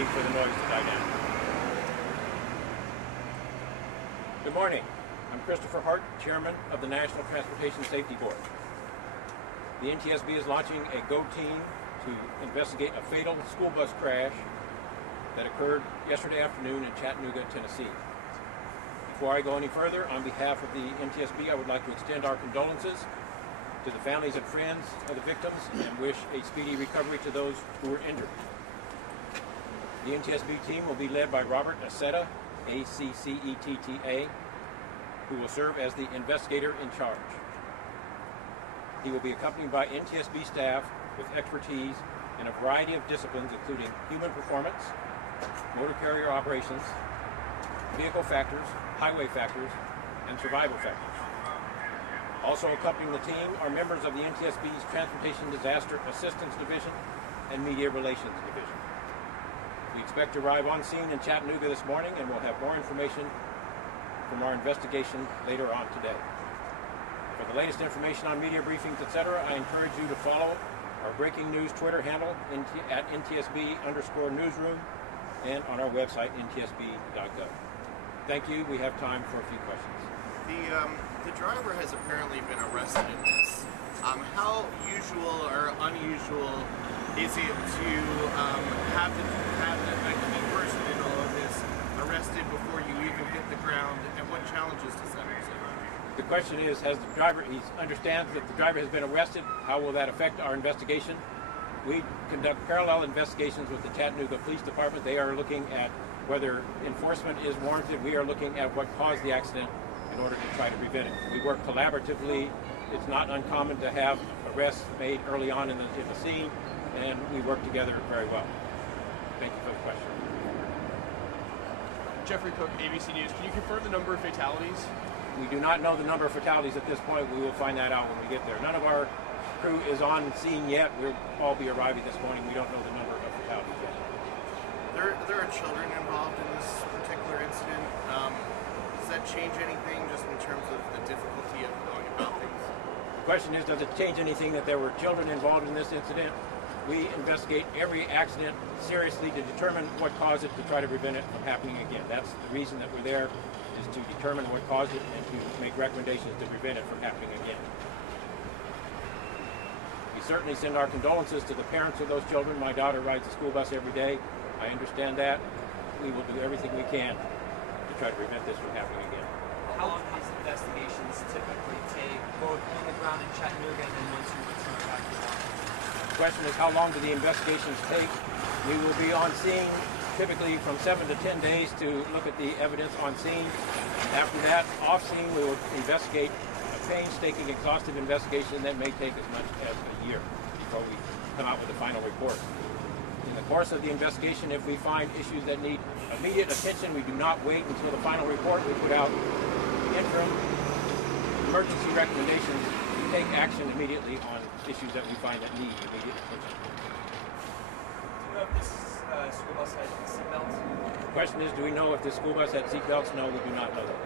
waiting for the noise to die down. Good morning. I'm Christopher Hart, Chairman of the National Transportation Safety Board. The NTSB is launching a GO team to investigate a fatal school bus crash that occurred yesterday afternoon in Chattanooga, Tennessee. Before I go any further, on behalf of the NTSB, I would like to extend our condolences to the families and friends of the victims and wish a speedy recovery to those who were injured. The NTSB team will be led by Robert Accetta, A-C-C-E-T-T-A, who will serve as the investigator in charge. He will be accompanied by NTSB staff with expertise in a variety of disciplines, including human performance, motor carrier operations, vehicle factors, highway factors, and survival factors. Also accompanying the team are members of the NTSB's Transportation Disaster Assistance Division and Media Relations Division. We expect to arrive on scene in Chattanooga this morning, and we'll have more information from our investigation later on today. For the latest information on media briefings, etc., I encourage you to follow our breaking news Twitter handle at NTSB_newsroom and on our website, ntsb.gov. Thank you. We have time for a few questions. The driver has apparently been arrested in this. How usual or unusual is it to have a key person in all of this arrested before you even hit the ground, and what challenges does that present? The question is, has the driver, he understands that the driver has been arrested, how will that affect our investigation? We conduct parallel investigations with the Chattanooga Police Department. They are looking at whether enforcement is warranted. We are looking at what caused the accident in order to try to prevent it. We work collaboratively. It's not uncommon to have arrests made early on in the scene, and we work together very well. Thank you for the question. Jeffrey Cook, ABC News. Can you confirm the number of fatalities? We do not know the number of fatalities at this point. We will find that out when we get there. None of our crew is on scene yet. We'll all be arriving this morning. We don't know the number of fatalities yet. There are children involved in this particular incident. Does that change anything just in terms of the difficulty of going about things? The question is, does it change anything that there were children involved in this incident? We investigate every accident seriously to determine what caused it, to try to prevent it from happening again. That's the reason that we're there, is to determine what caused it and to make recommendations to prevent it from happening again. We certainly send our condolences to the parents of those children. My daughter rides the school bus every day. I understand that. We will do everything we can to try to prevent this from happening again. How long do these investigations typically take, both on the ground in Chattanooga and then once you return back to the office? The question is, how long do the investigations take? We will be on scene typically from 7 to 10 days to look at the evidence on scene. After that, off scene, we will investigate a painstaking, exhaustive investigation that may take as much as a year before we come out with a final report. In the course of the investigation, if we find issues that need immediate attention, we do not wait until the final report. We put out interim emergency recommendations to take action immediately on issues that we find that need immediate attention. Do you know if this school bus had seatbelts? The question is, do we know if this school bus had seatbelts? No, we do not know that.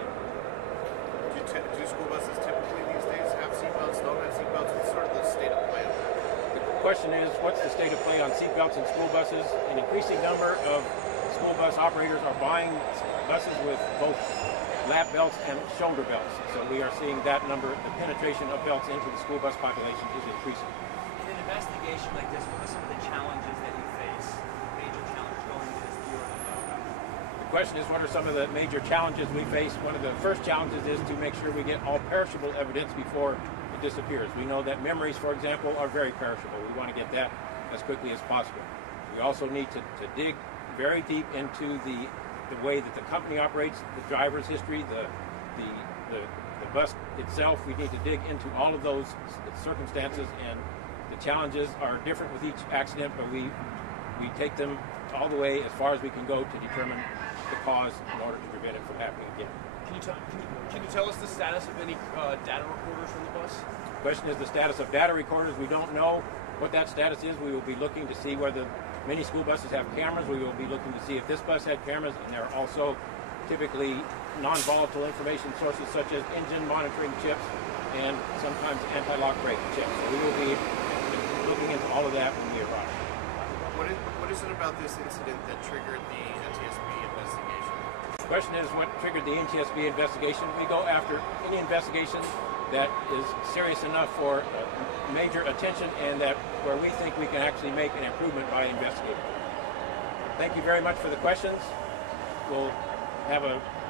Do school buses typically these days have seatbelts, don't have seatbelts? What's sort of the state of play? The question is, what's the state of play on seatbelts in school buses? An increasing number of school bus operators are buying buses with both lap belts and shoulder belts. So we are seeing that number, the penetration of belts into the school bus population is increasing. In an investigation like this, what are some of the challenges that you face, major challenges going into this field? The question is, what are some of the major challenges we face? One of the first challenges is to make sure we get all perishable evidence before it disappears. We know that memories, for example, are very perishable. We want to get that as quickly as possible. We also need to dig very deep into the way that the company operates, the driver's history, the bus itself. We need to dig into all of those circumstances, and the challenges are different with each accident, but we take them all the way as far as we can go to determine the cause in order to prevent it from happening again. Can you tell us the status of any data recorders from the bus? The question is the status of data recorders. We don't know what that status is. We will be looking to see whether many school buses have cameras. We will be looking to see if this bus had cameras, and there are also typically non-volatile information sources such as engine monitoring chips and sometimes anti-lock brake chips. So we will be looking into all of that when we arrive. What What is it about this incident that triggered the NTSB investigation? The question is what triggered the NTSB investigation. We go after any investigation that is serious enough for major attention and that where we think we can actually make an improvement by investigating. Thank you very much for the questions. We'll have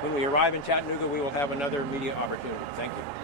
when we arrive in Chattanooga, we will have another media opportunity. Thank you.